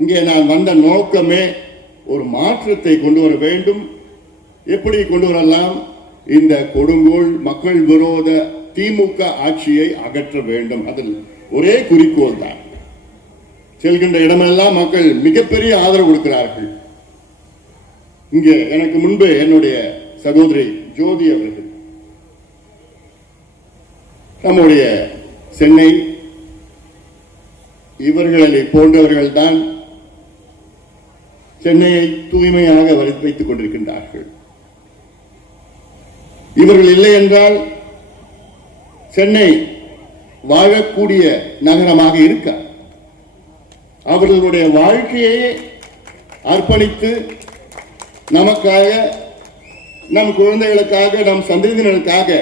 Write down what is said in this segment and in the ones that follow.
இங்கே நான் வந்த நோக்கமே ஒரு மாற்றத்தை கொண்டு வர வேண்டும். எப்படி கொண்டு வரலாம்? இந்த கொடுங்கோல் மக்கள் விரோத திமுக ஆட்சியை அகற்ற வேண்டும். அதில் ஒரே குறிக்கோள் தான். செல்கின்ற இடமெல்லாம் மக்கள் மிகப்பெரிய ஆதரவு கொடுக்கிறார்கள். இங்கே எனக்கு முன்பு என்னுடைய சகோதரி ஜோதி அவர்கள் நம்முடைய சென்னை இவர்களை போன்றவர்கள் தான் சென்னையை தூய்மையாக வைத்துக் கொண்டிருக்கின்றார்கள். இவர்கள் இல்லை என்றால் சென்னை வாழக்கூடிய நகரமாக இருக்க அவர்களுடைய வாழ்க்கையை அர்ப்பணித்து நமக்காக, நம் குழந்தைகளுக்காக, நம் சந்ததியினருக்காக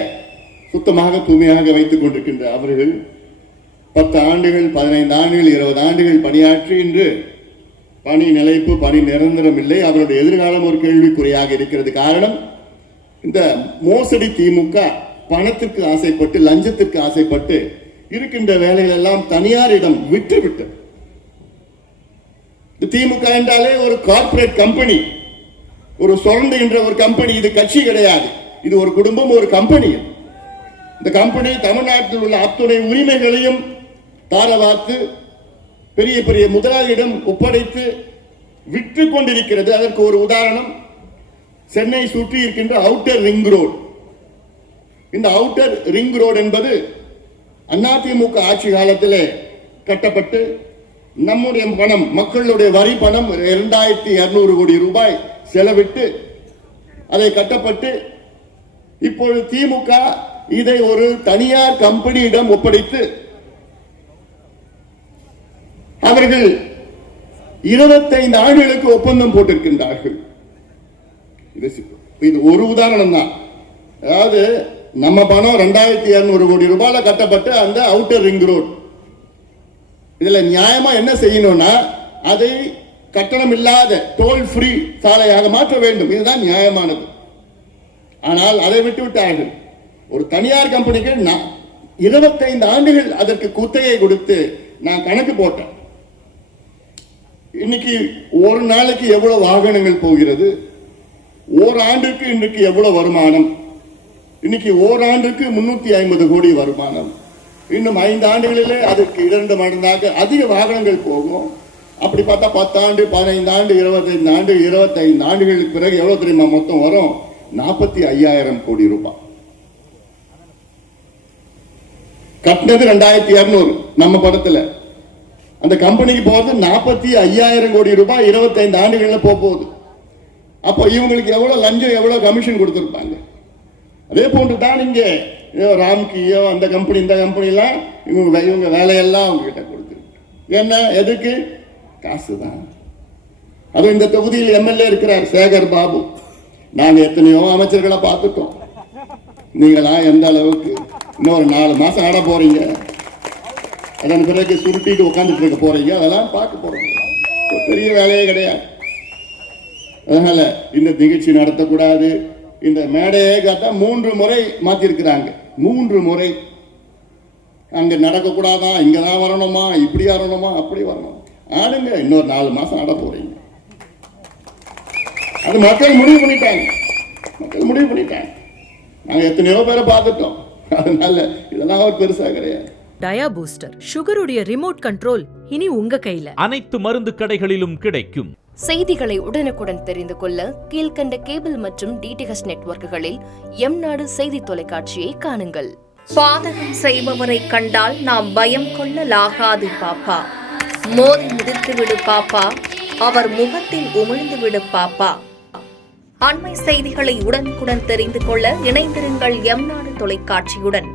சுத்தமாக தூய்மையாக வைத்துக் கொண்டிருக்கின்ற அவர்கள் 10 ஆண்டுகள், 15 ஆண்டுகள், 20 ஆண்டுகள் பணியாற்றி இன்று பணி நிலைப்பு, பணி நிரந்தரம் இல்லை. அவருடைய எதிர்காலம் ஒரு கேள்விக்குறியாக இருக்கிறது. காரணம், இந்த மோசடி திமுக பணத்திற்கு ஆசைப்பட்டு, லஞ்சத்திற்கு ஆசைப்பட்டு இருக்கின்ற வேலைகள் எல்லாம் தனியாரிடம் விட்டுவிட்டு. திமுக என்றாலே ஒரு கார்ப்பரேட் கம்பெனி, ஒரு சுரண்டுகின்ற ஒரு கம்பெனி. இது கட்சி கிடையாது, இது ஒரு குடும்பம், ஒரு கம்பெனி. இந்த கம்பெனி தமிழ்நாட்டில் உள்ள அத்துணை உரிமைகளையும் தாரவாத்து பெரிய பெரிய முதலாளியிடம் ஒப்படைத்து விற்று கொண்டிருக்கிறது. அதற்கு ஒரு உதாரணம் சென்னை சுற்றி இருக்கின்ற அவுட்டர் ரிங் ரோடு. இந்த அவுட்டர் ரிங் ரோடு என்பது அதிமுக ஆட்சி காலத்திலே கட்டப்பட்டு நம்முடைய பணம், மக்களுடைய வரி பணம் 2200 கோடி ரூபாய் செலவிட்டு அதை கட்டப்பட்டு இப்பொழுது திமுக இதை ஒரு தனியார் கம்பெனியிடம் ஒப்படைத்து அவர்கள் 25 ஆண்டுகளுக்கு ஒப்பந்தம் போட்டிருக்கின்றார்கள். இது ஒரு உதாரணம் தான். அதாவது நம்ம பணம் 2200 கோடி ரூபாயில கட்டப்பட்டு அந்த அவுட்டர் ரிங் ரோடு. இதுல நியாயமா என்ன செய்யணும்னா அதை கட்டணம் இல்லாத டோல் ஃப்ரீ சாலையாக மாற்ற வேண்டும். இதுதான் நியாயமானது. ஆனால் அதை விட்டு விட்டார்கள். ஒரு தனியார் கம்பெனிக்கு 25 ஆண்டுகள் அதற்கு குத்தகை கொடுத்து நான் கணக்கு போட்டேன். இன்னைக்கு ஒரு நாளைக்கு எவ்வளவு வாகனங்கள் போகிறது, ஓராண்டுக்கு இன்றைக்கு எவ்வளவு வருமானம், இன்னைக்கு ஓராண்டுக்கு 350 கோடி வருமானம். இன்னும் 5 ஆண்டுகளிலே அதுக்கு 2 மடங்காக அதிக வாகனங்கள் போகும். அப்படி பார்த்தா 10 ஆண்டு, 15 ஆண்டு, 25 ஆண்டு, 25 ஆண்டுகளுக்கு பிறகு எவ்வளவு தெரியுமா மொத்தம் வரும்? 45,000 கோடி ரூபாய். கட்டினது 2200 நம்ம படத்துல. அந்த கம்பெனிக்கு போறது 45,000 கோடி ரூபாய் 25 ஆண்டுகள்ல போகுது. அப்போ இவங்களுக்கு எவ்வளவு லஞ்சம், எவ்வளவு கமிஷன் கொடுத்திருப்பாங்க. அதே போன்று தான் இங்க ராம்கியோ அந்த கம்பெனி, இந்த கம்பெனி எல்லாம் இவங்க வேலையெல்லாம் அவங்க கிட்ட கொடுத்துருக்கு. என்ன, எதுக்கு? காசு தான். அதுவும் இந்த தொகுதியில் எம்எல்ஏ இருக்கிறார் சேகர் பாபு. நாங்க எத்தனையோ அமைச்சர்களை பார்த்துட்டோம். நீங்களா எந்த அளவுக்கு இன்னொரு 4 மாசம் ஆட போறீங்க, அதன் பிறகு சுருட்டிட்டு உட்காந்துட்டு இருக்க போறீங்க, அதெல்லாம் பார்க்க போறீங்க. பெரிய வேலையே கிடையாது. அதனால இந்த நிகழ்ச்சி நடத்தக்கூடாது. இந்த மேடையை காட்டா 3 முறை மாத்திருக்கிறாங்க. 3 முறை அங்க நடக்கக்கூடாதான், இங்கதான் வரணுமா, இப்படி வரணுமா, அப்படி வரணும். ஆடுங்க, இன்னொரு 4 மாசம் ஆட போறீங்க. அது மக்கள் முடிவு பண்ணிட்டாங்க. மக்கள் முடிவு பண்ணிட்டாங்க. நாங்க எத்தனையோ பேரை பார்த்துட்டோம். அதனால இதெல்லாம் ஒரு பெருசா கிடையாது. டயா பூஸ்டர், சுகருடைய ரிமோட் கண்ட்ரோல் இனி உங்க கையில. அனைத்து மருந்து கடைகளிலும் கிடைக்கும். செய்திகளை உடனுக்குடன் தெரிந்து கொள்ள கீழ்கண்ட கேபிள் மற்றும் டிடிஎச் நெட்வொர்க்குகளில் எம்நாடு செய்தி தொலைக்காட்சியை காணுங்கள். பாதகம் செய்பவரை கண்டால் நாம் பயம் கொள்ளலாகாது பாப்பா. மோதி மிதித்து விடு பாப்பா, அவர் முகத்தில் உமிழ்ந்து விடு பாப்பா. அண்மை செய்திகளை உடனுக்குடன் தெரிந்து கொள்ள இணைந்திருங்கள் எம்நாடு தொலைக்காட்சியுடன்.